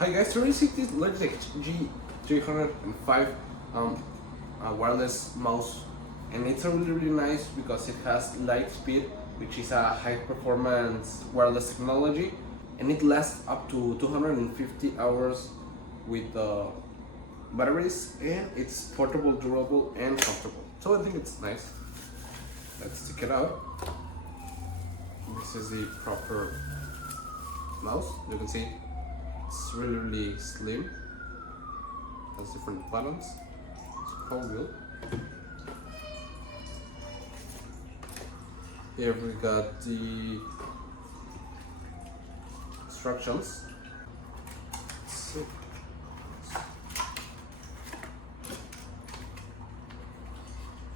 Hi guys, today is this Logitech G305 wireless mouse, and it's really nice because it has LIGHTSPEED, which is a high performance wireless technology, and it lasts up to 250 hours with batteries, and it's portable, durable, and comfortable. So I think it's nice. Let's check it out. This is the proper mouse. You can see it's really slim. Has different buttons. It's a 4-wheel. Here we got the instructions. So,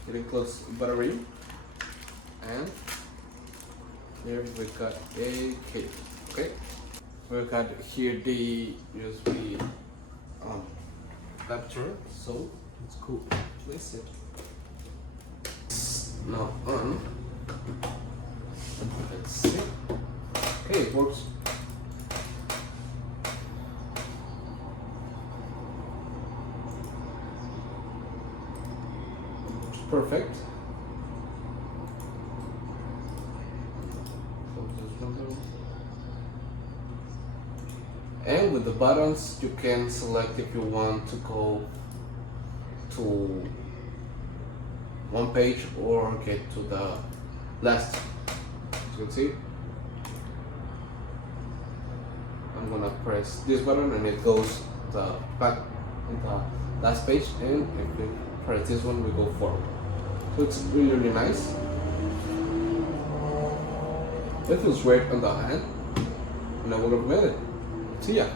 it includes battery, and here we got a cable. Okay, we got here the USB adapter, so it's cool. Place it. It's now on. Let's see. Okay, it works. It's perfect. And with the buttons, you can select if you want to go to one page or get to the last. As you can see, I'm gonna press this button and it goes back in the last page, and if we press this one, we go forward. So it's really nice. It feels great on the hand, and I will recommend it. See ya.